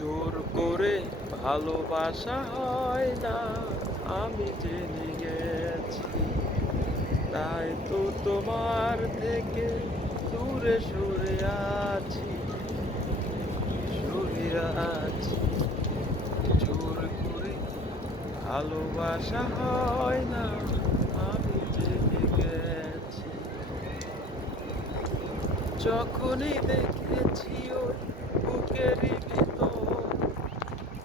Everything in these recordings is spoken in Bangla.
জোর করে ভালোবাসা হয় না, আমি জেনে গেছি। তাই তো তোমার থেকে দূরে সরে আছি সরে আছি। জোর করে ভালোবাসা হয় না, আমি জেনে গেছি। যখনই দেখেছি ওই বুকেরই ভিতর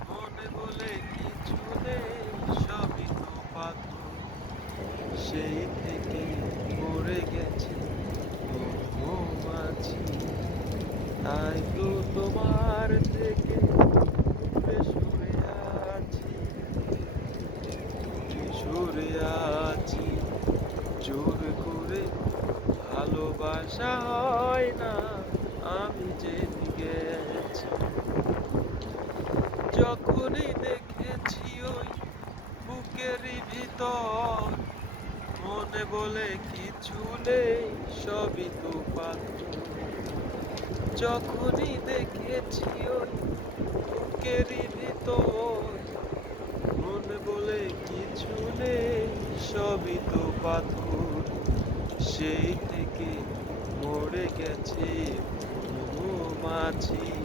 মনে বলে কিছু নেই, সবই পাথর। সেই থেকে পড়ে গেছে মৌমাছি তাই তো তোমার থেকে দূরে সরে আছি। সরে আছি। জোর করে ভালোবাসা হয় না। যখনই দেখেছি ওই বুকেরই ভিতর, মনে বলে কিছু নেই, সবই তো পাথর যখনই দেখেছি ওই বুকেরই ভিতর, মনে বলে কিছু নেই, সবই তো পাথর। সেই থেকে মরে গেছে মৌমাছি